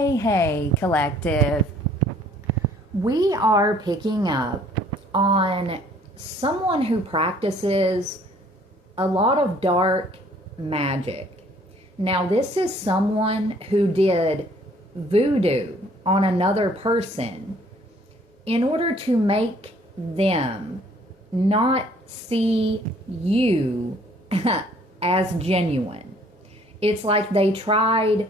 Hey, collective. We are picking up on someone who practices a lot of dark magic. Now, this is someone who did voodoo on another person in order to make them not see you as genuine. It's like they tried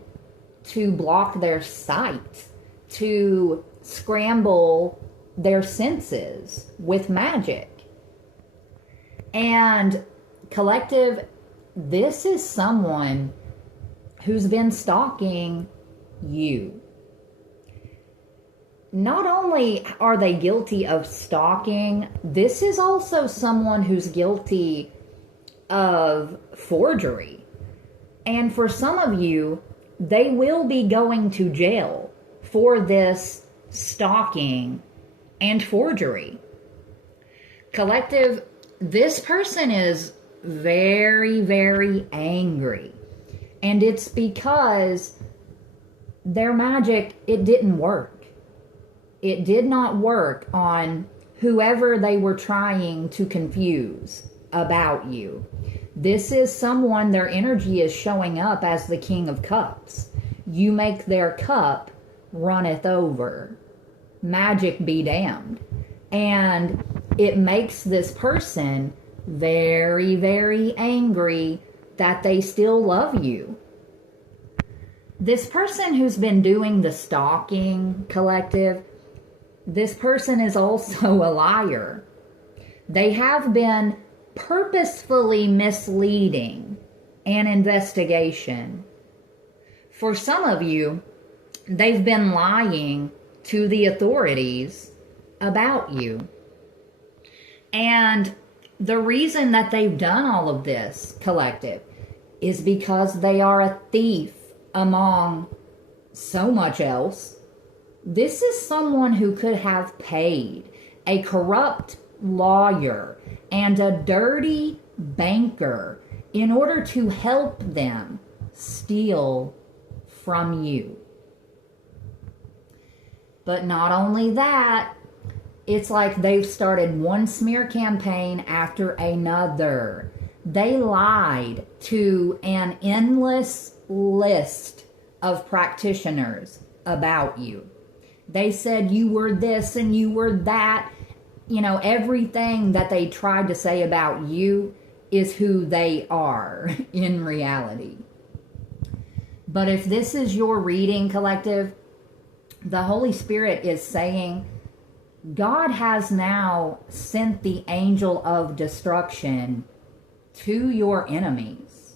to block their sight, to scramble their senses with magic. And collective, this is someone who's been stalking you. Not only are they guilty of stalking, this is also someone who's guilty of forgery. And for some of you, they will be going to jail for this stalking and forgery. Collective, this person is very, very angry. And it's because their magic, it didn't work. It did not work on whoever they were trying to confuse about you. This is someone, their energy is showing up as the King of Cups. You make their cup runneth over. Magic be damned. And it makes this person very, very angry that they still love you. This person who's been doing the stalking, collective, this person is also a liar. They have been purposefully misleading an investigation. For some of you, they've been lying to the authorities about you. And the reason that they've done all of this, collective, is because they are a thief among so much else. This is someone who could have paid a corrupt lawyer and a dirty banker in order to help them steal from you. But not only that, it's like they've started one smear campaign after another. They lied to an endless list of practitioners about you. They said you were this and you were that. You know, everything that they tried to say about you is who they are in reality. But if this is your reading, collective, the Holy Spirit is saying God has now sent the angel of destruction to your enemies.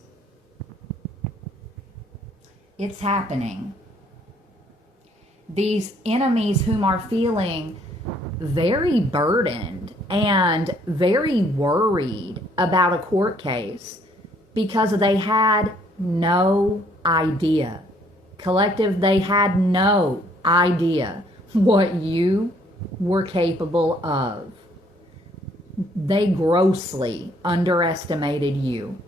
It's happening. These enemies whom are feeling very burdened and very worried about a court case because they had no idea. Collective, they had no idea what you were capable of. They grossly underestimated you.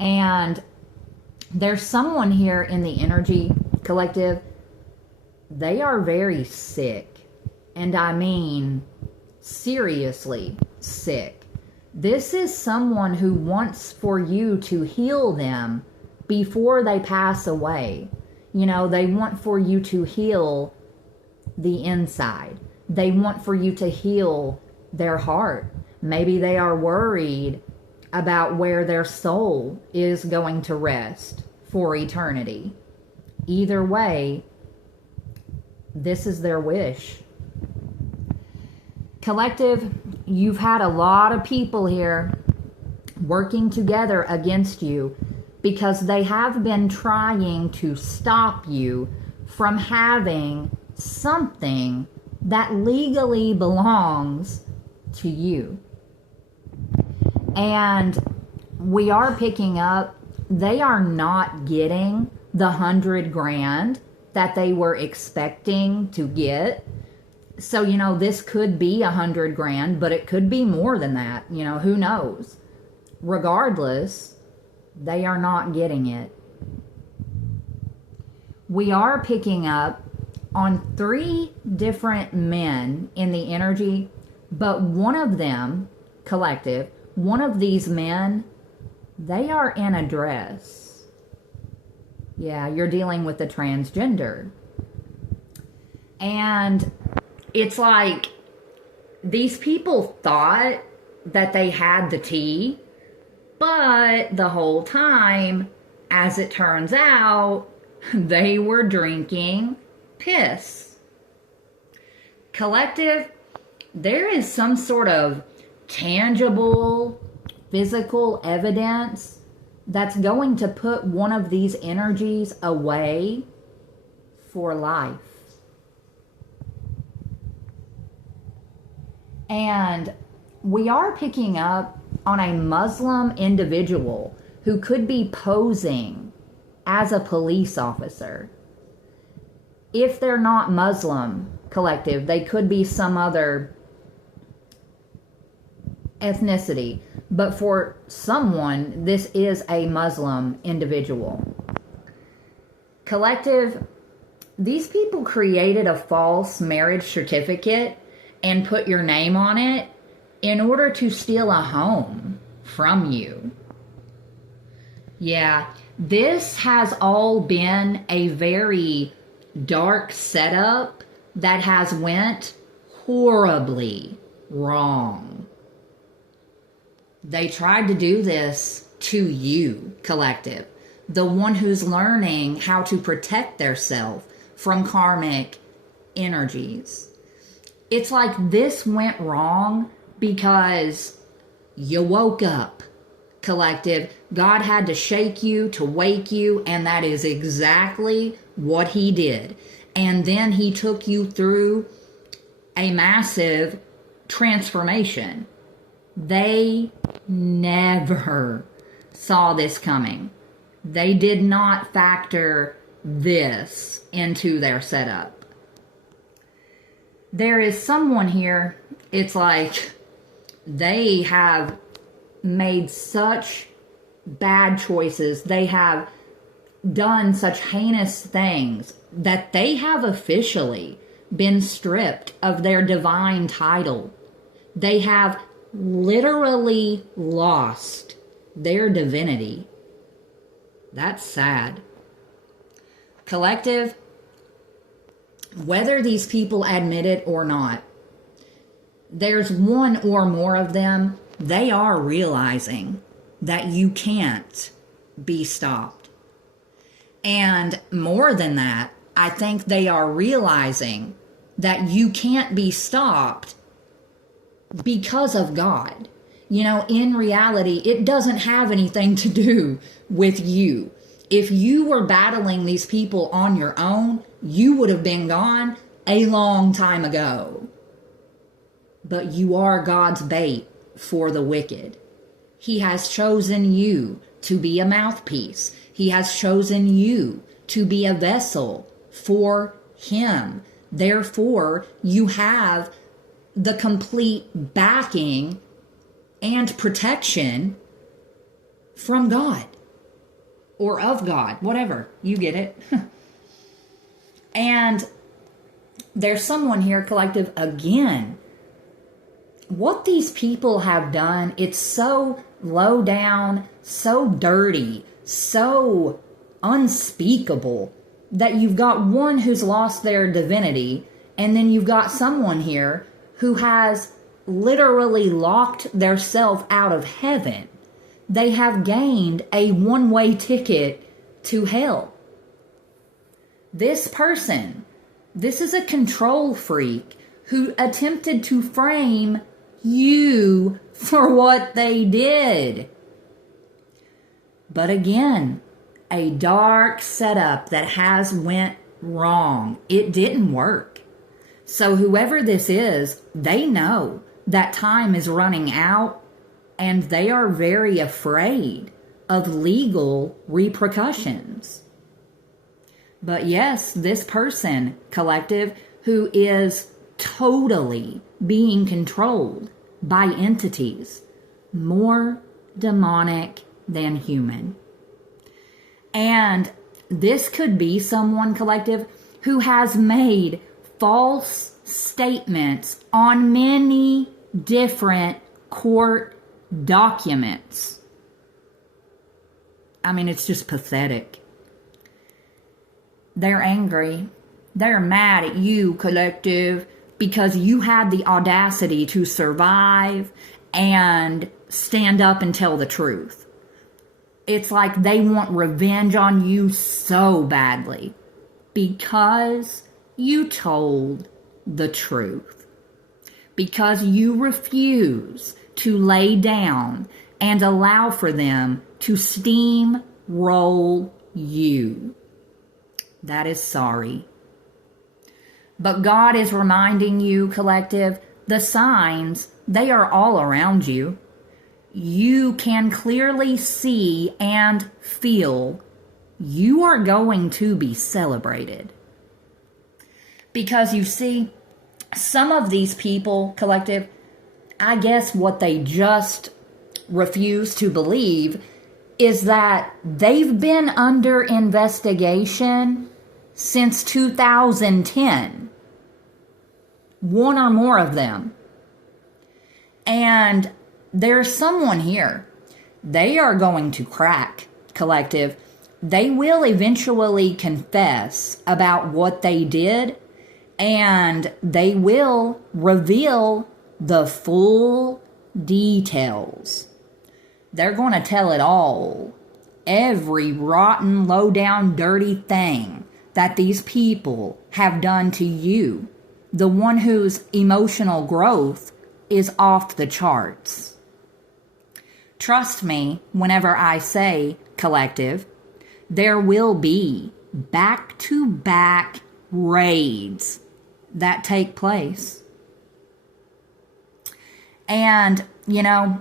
And there's someone here in the energy, collective, they are very sick. And I mean seriously sick. This is someone who wants for you to heal them before they pass away. You know, they want for you to heal the inside. They want for you to heal their heart. Maybe they are worried about where their soul is going to rest for eternity. Either way, this is their wish. Collective, you've had a lot of people here working together against you because they have been trying to stop you from having something that legally belongs to you. And we are picking up, they are not getting the $100,000 that they were expecting to get. So, you know, this could be $100,000, but it could be more than that. You know, who knows? Regardless, they are not getting it. we are picking up on 3 different men in the energy, but one of them, collective, one of these men, they are in a dress. Yeah, you're dealing with the transgender. And it's like these people thought that they had the tea, but the whole time, as it turns out, they were drinking piss. Collective, there is some sort of tangible, physical evidence that's going to put one of these energies away for life. And we are picking up on a Muslim individual who could be posing as a police officer. If they're not Muslim, collective, they could be some other ethnicity. But for someone, this is a Muslim individual. Collective, these people created a false marriage certificate and put your name on it in order to steal a home from you. Yeah, this has all been a very dark setup that has went horribly wrong. They tried to do this to you, collective, the one who's learning how to protect theirself from karmic energies. It's like this went wrong because you woke up, collective. God had to shake you to wake you, and that is exactly what he did. And then he took you through a massive transformation. They never saw this coming. They did not factor this into their setup. There is someone here, it's like they have made such bad choices. They have done such heinous things that they have officially been stripped of their divine title. They have literally lost their divinity. That's sad. Collective, whether these people admit it or not, there's one or more of them, they are realizing that you can't be stopped. And more than that, I think they are realizing that you can't be stopped because of God. You know, in reality, it doesn't have anything to do with you. If you were battling these people on your own, you would have been gone a long time ago. But you are God's bait for the wicked. He has chosen you to be a mouthpiece. He has chosen you to be a vessel for him. Therefore, you have the complete backing and protection from God or of God, whatever, you get it. And there's someone here, collective, again, what these people have done, it's so low down, so dirty, so unspeakable that you've got one who's lost their divinity, and then you've got someone here who has literally locked their self out of heaven. They have gained a one-way ticket to hell. This person, this is a control freak who attempted to frame you for what they did. But again, a dark setup that has went wrong. It didn't work. So whoever this is, they know that time is running out, and they are very afraid of legal repercussions. But yes, this person, collective, who is totally being controlled by entities more demonic than human. And this could be someone, collective, who has made false statements on many different court documents. I mean, it's just pathetic. They're angry. They're mad at you, collective, because you had the audacity to survive and stand up and tell the truth. It's like they want revenge on you so badly because you told the truth. Because you refuse to lay down and allow for them to steamroll you. That is sorry. But God is reminding you, collective, the signs, they are all around you. You can clearly see and feel you are going to be celebrated. Because you see, some of these people, collective, I guess what they just refuse to believe is that they've been under investigation since 2010. One or more of them. And there's someone here. They are going to crack, collective. They will eventually confess about what they did, and they will reveal the full details. They're going to tell it all. Every rotten, low-down, dirty thing that these people have done to you. The one whose emotional growth is off the charts. Trust me whenever I say, collective, there will be back-to-back raids that take place. And, you know,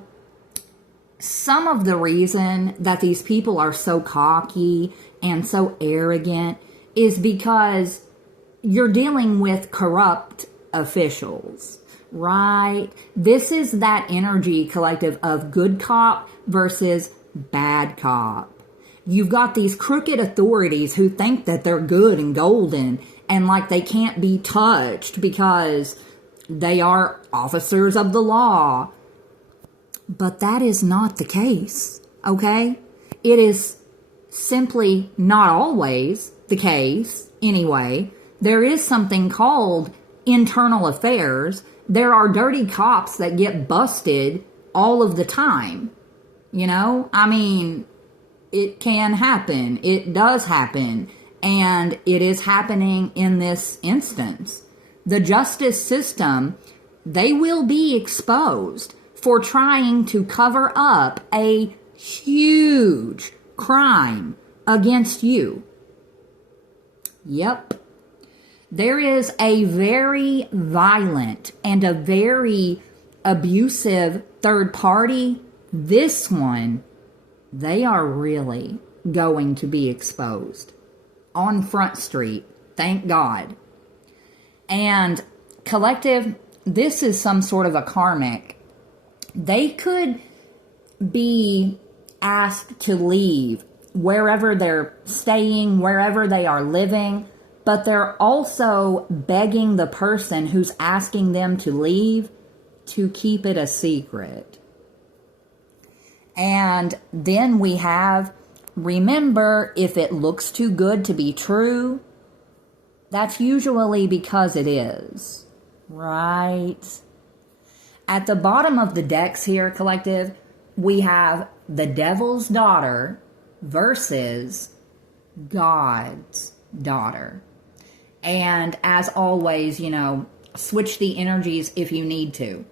some of the reason that these people are so cocky and so arrogant is because you're dealing with corrupt officials, right? This is that energy, collective, of good cop versus bad cop. You've got these crooked authorities who think that they're good and golden and like they can't be touched because they are officers of the law. But that is not the case, okay? It is simply not always the case, anyway. There is something called internal affairs. There are dirty cops that get busted all of the time. You know? I mean, it can happen. It does happen. And it is happening in this instance. The justice system, they will be exposed for trying to cover up a huge crime against you. Yep. There is a very violent and a very abusive third party. This one, they are really going to be exposed on Front Street. Thank God. And collective, this is some sort of a karmic. They could be asked to leave wherever they're staying, wherever they are living, but they're also begging the person who's asking them to leave to keep it a secret. And then we have, remember, if it looks too good to be true, that's usually because it is, right? At the bottom of the decks here, collective, we have the devil's daughter versus God's daughter. And as always, you know, switch the energies if you need to.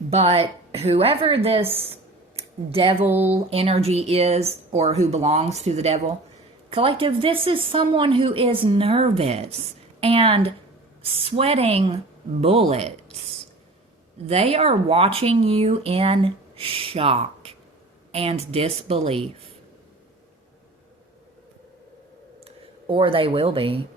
But whoever this devil energy is, or who belongs to the devil, collective, this is someone who is nervous and sweating bullets. They are watching you in shock and disbelief. Or they will be.